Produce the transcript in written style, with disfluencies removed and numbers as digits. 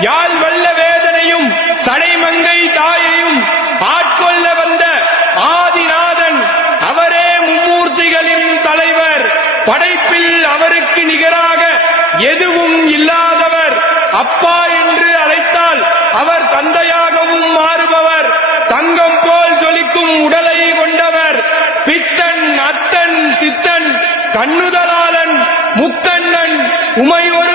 யாழ் வல்ல வேதனையும் சடைமங்கை தாயையும் ஆட்கொள்ள வந்த ஆதிநாதன் அவரே மும்மூர்த்திகளின் தலைவர். படைப்பில் அவருக்கு நிகராக எதுவும் இல்லாதவர். அப்பா என்று அழைத்தால் அவர் தந்தையாகவும் மாறுபவர். தங்கம் போல் ஜொலிக்கும் உடலை கொண்டவர். பித்தன் அத்தன் சித்தன் கண்ணுதலாளன் முக்கண்ணன் உமையொரு